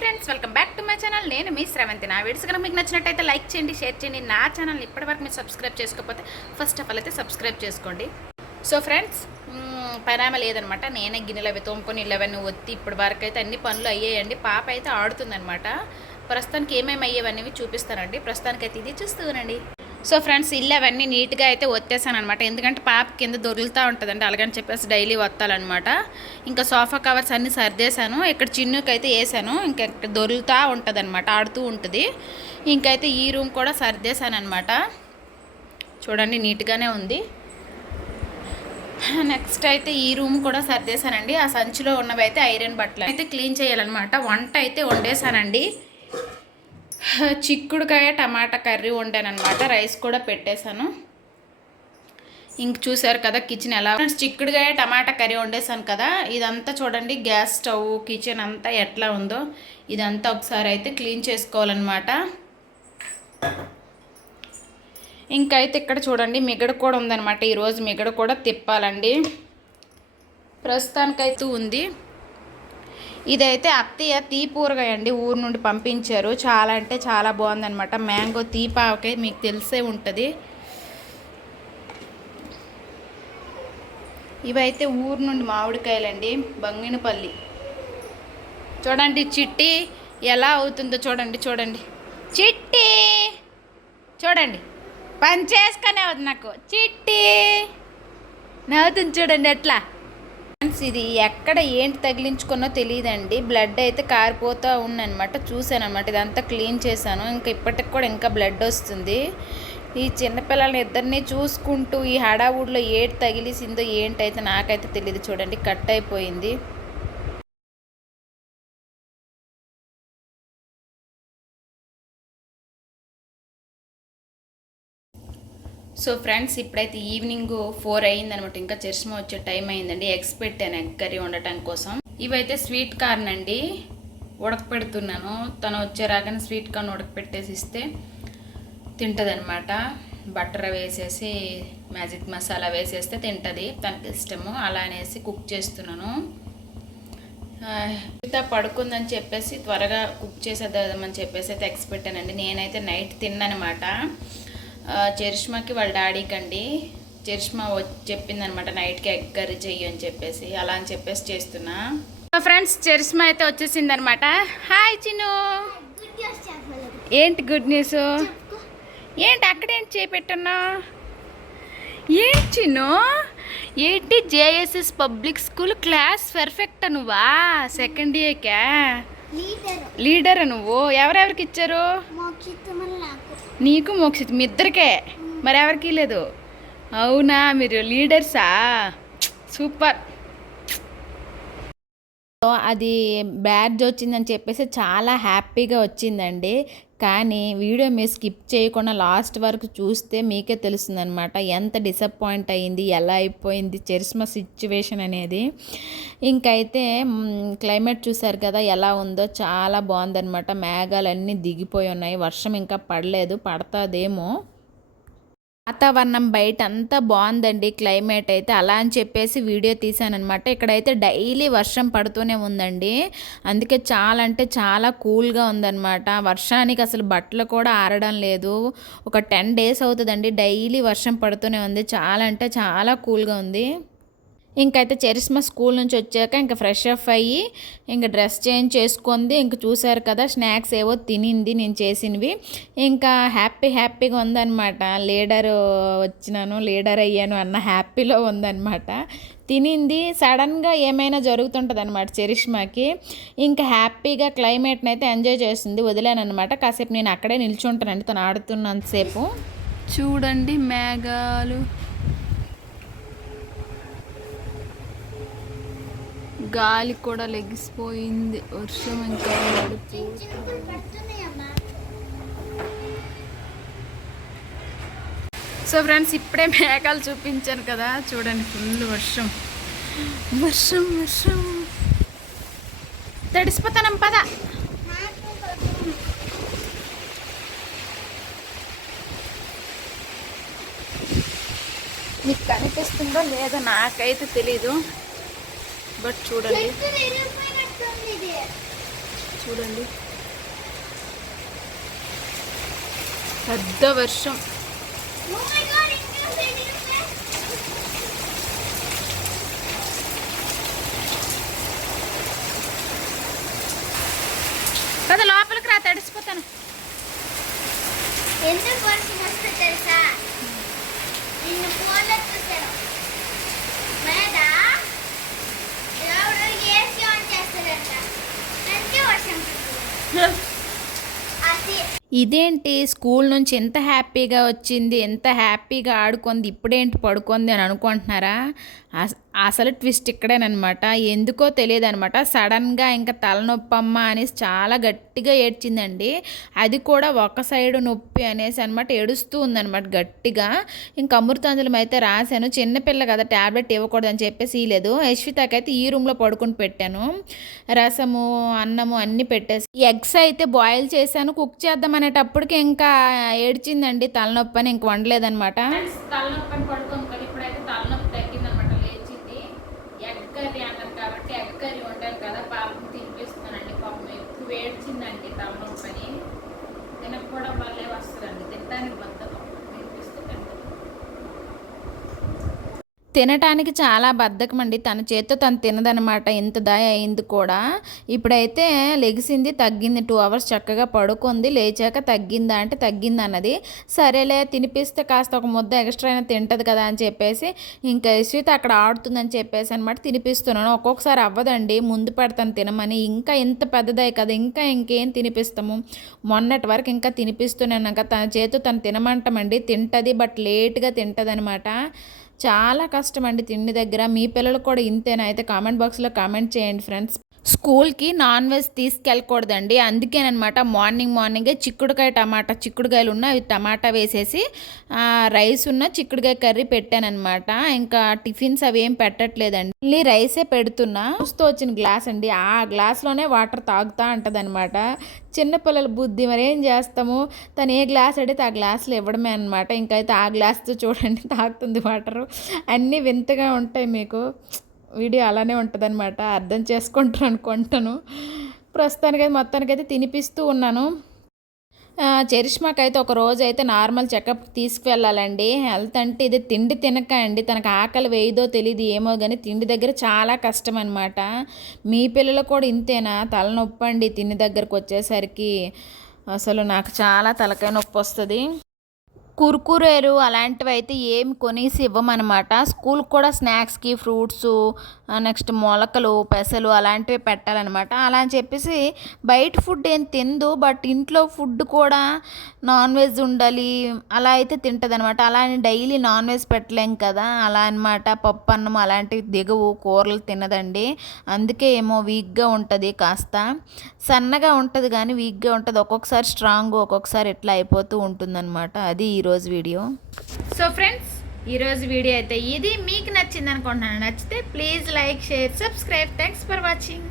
Friends, welcome back to my channel. నేను మీ శ్రవంతి. నా videos కనుక మీకు నచ్చినట్టయితే లైక్ చేయండి, షేర్ చేయండి. నా ఛానల్ని ఇప్పటివరకు మీరు సబ్స్క్రైబ్ చేసుకోకపోతే ఫస్ట్ ఆఫ్ ఆల్ అయితే సబ్స్క్రైబ్ చేసుకోండి. సో ఫ్రెండ్స్, పనామ లేదనమాట. నేనే గిన్నెలు అవి తోముకొని ఇళ్ళవన్నీ ఒత్తి ఇప్పటి వరకు అయితే అన్ని పనులు అయ్యాయండి. పాప అయితే ఆడుతుందనమాట. ప్రస్తుతానికి ఏమేమి అయ్యేవన్నీ చూపిస్తానండి. ప్రస్తుతానికి అయితే ఇది చూస్తూనండి. సో ఫ్రెండ్స్, ఇల్లు అవన్నీ నీట్గా అయితే ఒత్తేసాను అనమాట. ఎందుకంటే పాప కింద దొరుకుతూ ఉంటుందండి, అలాగని చెప్పేసి డైలీ వత్తాలన్నమాట. ఇంకా సోఫా కవర్స్ అన్నీ సర్దేశాను. ఇక్కడ చిన్నుకి అయితే వేసాను. ఇంకా దొరుకుతూ ఉంటుంది అనమాట, ఆడుతూ ఉంటుంది. ఇంకైతే ఈ రూమ్ కూడా సర్దేశాను అనమాట. చూడండి, నీట్గానే ఉంది. నెక్స్ట్ అయితే ఈ రూమ్ కూడా సర్దేశానండి. ఆ సంచిలో ఉన్నవి అయితే ఐరన్ బట్టలు అయితే క్లీన్ చేయాలన్నమాట. వంట అయితే వండేసానండి. చిక్కుడుకాయ టమాటా కర్రీ వండానమాట. రైస్ కూడా పెట్టేశాను. ఇంక చూసారు కదా కిచెన్ ఎలా. చిక్కుడుకాయ టమాటా కర్రీ వండేసాను కదా. ఇదంతా చూడండి, గ్యాస్ స్టవ్, కిచెన్ అంతా ఎట్లా ఉందో ఇదంతా ఒకసారి అయితే క్లీన్ చేసుకోవాలన్నమాట. ఇంకైతే ఇక్కడ చూడండి, మిగడ కూడా ఉందన్నమాట. ఈరోజు మిగడ కూడా తిప్పాలండి. ప్రస్తుతానికైతే ఉంది. ఇదైతే అత్తయ్య తీపూరగాయ అండి, ఊరు నుండి పంపించారు. చాలా అంటే చాలా బాగుందనమాట. మ్యాంగో తీపావకాయ మీకు తెలిసే ఉంటుంది. ఇవైతే ఊరు నుండి మామిడికాయలండి, బంగినపల్లి. చూడండి చిట్టి ఎలా అవుతుందో చూడండి. చూడండి చిట్టి, చూడండి పని చేసుకునే అవుతుంది నాకు. చిట్టి నవ్వుతుంది చూడండి ఎట్లా. ఇది ఎక్కడ ఏంటి తగిలించుకున్నో తెలియదండి. బ్లడ్ అయితే కారిపోతూ ఉందన్నమాట. చూసాను అనమాట. ఇదంతా క్లీన్ చేశాను. ఇంకా ఇప్పటికి కూడా ఇంకా బ్లడ్ వస్తుంది. ఈ చిన్నపిల్లల్ని ఇద్దరిని చూసుకుంటూ ఈ హడావుడిలో ఏటి తగిలిసిందో ఏంటైతే నాకైతే తెలియదు. చూడండి, కట్ అయిపోయింది. సో ఫ్రెండ్స్, ఇప్పుడైతే ఈవినింగ్ 4 అయిందనమాట. ఇంకా చర్చమ వచ్చే టైం అయిందండి. ఎగ్స్ పెట్టాను, ఎగ్ కర్రీ వండటం కోసం. ఇవైతే స్వీట్ కార్న్ అండి, ఉడకపెడుతున్నాను. తను వచ్చే రాగానే స్వీట్ కార్న్ ఉడకపెట్టేసి ఇస్తే తింటుంది అనమాట. బటర్ వేసేసి మ్యాజిక్ మసాలా వేసేస్తే తింటుంది, తనకి ఇష్టము. అలా అనేసి కుక్ చేస్తున్నాను. పడుకుందని చెప్పేసి త్వరగా కుక్ చేసేద్దామని చెప్పేసి అయితే ఎగ్స్ పెట్టానండి. నేనైతే నైట్ తిన్నానమాట. చరిష్మాకి వాళ్ళ డాడీకి అండి. చరిష్మా చెప్పిందనమాట నైట్కి ఎగ్ కర్రీ చెయ్యి అని చెప్పేసి. అలా అని చెప్పేసి చేస్తున్నా. ఫ్రెండ్స్, చరిష్మా అయితే వచ్చేసింది అనమాట. హాయ్ చిన్ను. ఏంటి గుడ్ న్యూస్? ఏంటి అక్కడేంటి చేపెట్టున్నా? ఏంటి చిన్ను? ఏంటి JSS public school class perfect నువ్వా? సెకండ్ ఇయర్కా లీడర్ నువ్వు? ఎవరెవరికి ఇచ్చారు? నీకు మోక్షిత్, మీ ఇద్దరికే, మరి ఎవరికి లేదు? అవునా, మీరు లీడర్సా? సూపర్. అది బ్యాడ్జ్ వచ్చిందని చెప్పేసి చాలా హ్యాపీగా వచ్చిందండి. కానీ వీడియో మీరు స్కిప్ చేయకుండా లాస్ట్ వరకు చూస్తే మీకే తెలుస్తుందనమాట ఎంత డిసప్పాయింట్ అయ్యింది, ఎలా అయిపోయింది చరిష్మా సిచ్యువేషన్ అనేది. ఇంకైతే క్లైమేట్ చూసారు కదా ఎలా ఉందో, చాలా బాగుందనమాట. మేఘాలన్నీ దిగిపోయి ఉన్నాయి. వర్షం ఇంకా పడలేదు, పడతాదేమో. వాతావరణం బయట అంతా బాగుందండి, క్లైమేట్ అయితే. అలా అని చెప్పేసి వీడియో తీసానమాట. ఇక్కడైతే డైలీ వర్షం పడుతూనే ఉందండి. అందుకే చాలా అంటే చాలా కూల్గా ఉందన్నమాట. వర్షానికి అసలు బట్టలు కూడా ఆరడం లేదు. ఒక 10 days అవుతుందండి డైలీ వర్షం పడుతూనే ఉంది. చాలా అంటే చాలా కూల్గా ఉంది. ఇంకైతే చరిష్మా స్కూల్ నుంచి వచ్చాక ఇంకా ఫ్రెష్ అప్ అయ్యి ఇంకా డ్రెస్ చేంజ్ చేసుకుంది. ఇంక చూసారు కదా, స్నాక్స్ ఏవో తినింది నేను చేసినవి. ఇంకా హ్యాపీగా ఉందన్నమాట. లీడర్ వచ్చినాను, లీడర్ అయ్యాను అన్న హ్యాపీలో ఉందన్నమాట. తినింది. సడన్గా ఏమైనా జరుగుతుంటుంది అనమాట చరిష్మాకి. ఇంకా హ్యాపీగా క్లైమేట్ని అయితే ఎంజాయ్ చేస్తుంది. వదిలేను అనమాట. కాసేపు నేను అక్కడే నిల్చుంటానండి తను ఆడుతున్నంతసేపు. చూడండి మేఘాలు, గాలి కూడా లెగిసిపోయింది. వర్షం ఇంకా సో ఫ్రెండ్స్, ఇప్పుడే మేఘాలు చూపించాను కదా, చూడండి ఫుల్ వర్షం. తడిసిపోతానం పద. మీకు కనిపిస్తుందో లేదో నాకైతే తెలీదు, బట్ చూడండి. చూడండి, పెద్ద వర్షం. కదా లోపలికి రా, తడిసిపోతాను. ఎందుకు వర్షం వస్తే తెలుసా? నిన్ను ఫోన్లో చూశాను. మీద ఎవరు ఏసీ ఆన్ చేస్తారంట, అందుకే వర్షం పడుతుంది. అది ఇదేంటి స్కూల్ నుంచి ఎంత హ్యాపీగా వచ్చింది, ఎంత హ్యాపీగా ఆడుకుంది, ఇప్పుడేంటి పడుకుంది అని అనుకుంటున్నారా? అసలు ట్విస్ట్ ఇక్కడేనమాట. ఎందుకో తెలియదు అనమాట. సడన్గా ఇంకా తలనొప్పమ్మ అనేసి చాలా గట్టిగా ఏడ్చిందండి. అది కూడా ఒక సైడు నొప్పి అనేసి అనమాట, ఏడుస్తూ ఉందనమాట గట్టిగా. ఇంకా అమృతాంజలం అయితే రాశాను, చిన్నపిల్ల కదా ట్యాబ్లెట్ ఇవ్వకూడదని చెప్పేసి ఇలేదు. యశ్వితకైతే ఈ రూమ్లో పడుకుని పెట్టాను. రసము అన్నము అన్నీ పెట్టేసి ఎగ్స్ అయితే బాయిల్ చేశాను. కుక్ చేద్దాం అనేటప్పటికి ఇంకా ఏడ్చిందండి తలనొప్పి అని. ఇంక వండలేదనమాట. తలనొప్పి అని పడుకోం కదా, ఇప్పుడైతే తలనొప్పి తగ్గిందనమాట, లేచింది. ఎగ్ కర్రీ అన్నారు కాబట్టి ఎగ్ కర్రీ వండాలి కదా, పాపం తినిపిస్తున్నానండి. పాపం ఎక్కువ ఏడ్చిందండి తలనొప్పి అని. తినకపోవడం వల్లే వస్తుందండి, తినడానికి బద్ధకం. తినిపిస్తే తింటాం. తినటానికి చాలా బద్ధకం అండి. తన చేత్తో తను తినదనమాట. ఇంత దయ అయింది కూడా. ఇప్పుడైతే లెగిసింది, తగ్గింది. 2 hours చక్కగా పడుకుంది. లేచాక తగ్గిందా అంటే తగ్గింది అన్నది. సరేలే తినిపిస్తే కాస్త ఒక ముద్ద ఎక్స్ట్రా అయినా తింటుంది కదా అని చెప్పేసి ఇంకా యశ్విత అక్కడ ఆడుతుందని చెప్పేసి అనమాట తినిపిస్తున్నాను. ఒక్కొక్కసారి అవ్వదండి, ముందు పెడతాను తినమని. ఇంకా ఇంత పెద్దదాయి కదా, ఇంకా ఇంకేం తినిపిస్తాము. మొన్నటి వరకు ఇంకా తినిపిస్తున్నాక తన చేత్తో తను తినమంటామండి. తింటుంది, బట్ లేట్గా తింటుంది అనమాట. చాలా కష్టం అండి తిండి దగ్గర. మీ పిల్లలు కూడా ఇంతేనా? అయితే కామెంట్ బాక్స్లో కామెంట్ చేయండి ఫ్రెండ్స్. స్కూల్కి నాన్ వెజ్ తీసుకెళ్ళకూడదండి, అందుకేనమాట మార్నింగే చిక్కుడుకాయలు ఉన్న అవి టమాటా వేసేసి రైస్ ఉన్న చిక్కుడుకాయ కర్రీ పెట్టానమాట. ఇంకా టిఫిన్స్ అవి ఏం పెట్టట్లేదండి, మళ్ళీ రైసే పెడుతున్నా. చూస్తూ వచ్చిన గ్లాస్ అండి, ఆ గ్లాస్లోనే వాటర్ తాగుతా అంటదనమాట. చిన్నపిల్లల బుద్ధి, మరి ఏం చేస్తాము. తను ఏ గ్లాస్ అడిగితే ఆ గ్లాసులో ఇవ్వడమే అనమాట. ఇంకైతే ఆ గ్లాస్తో చూడండి తాగుతుంది వాటరు. అన్నీ వింతగా ఉంటాయి. మీకు వీడియో అలానే ఉంటుందన్నమాట, అర్థం చేసుకుంటారు అనుకుంటాను. ప్రస్తుతానికైతే మొత్తానికైతే తినిపిస్తూ ఉన్నాను. చరిష్మాకైతే ఒక రోజు అయితే నార్మల్ చెకప్ తీసుకువెళ్ళాలండి. హెల్త్ అంటే ఇది తిండి తినక అండి, తనకు ఆకలి వేయదో తెలియదు ఏమో కానీ తిండి దగ్గర చాలా కష్టం అనమాట. మీ పిల్లలు కూడా ఇంతేనా? తలనొప్పి అండి తిండి దగ్గరకు వచ్చేసరికి. అసలు నాకు చాలా తలకాయ నొప్పి వస్తుంది. కుర్కురేలు అలాంటివి అయితే ఏమి కొనేసి ఇవ్వమన్నమాట. స్కూల్కి కూడా స్నాక్స్కి ఫ్రూట్సు, నెక్స్ట్ మొలకలు, పెసలు అలాంటివి పెట్టాలన్నమాట. అలా అని చెప్పేసి బయట ఫుడ్ ఏం తిందు, బట్ ఇంట్లో ఫుడ్ కూడా నాన్ వెజ్ ఉండాలి అలా అయితే తింటుంది అనమాట. అలా అని డైలీ నాన్ వెజ్ పెట్టలేం కదా, అలా అనమాట. పప్పు అన్నం అలాంటివి దిగవు, కూరలు తినదండి. అందుకే ఏమో వీక్గా ఉంటుంది, కాస్త సన్నగా ఉంటుంది కానీ వీక్గా ఉంటుంది. ఒక్కొక్కసారి స్ట్రాంగ్, ఒక్కొక్కసారి ఎట్లా అయిపోతూ ఉంటుందన్నమాట. అది ఈరోజు వీడియో. సో ఫ్రెండ్స్, ఈరోజు వీడియో అయితే ఇది. మీకు నచ్చింది అనుకుంటున్నాను. నచ్చితే please like, share, subscribe. Thanks for watching.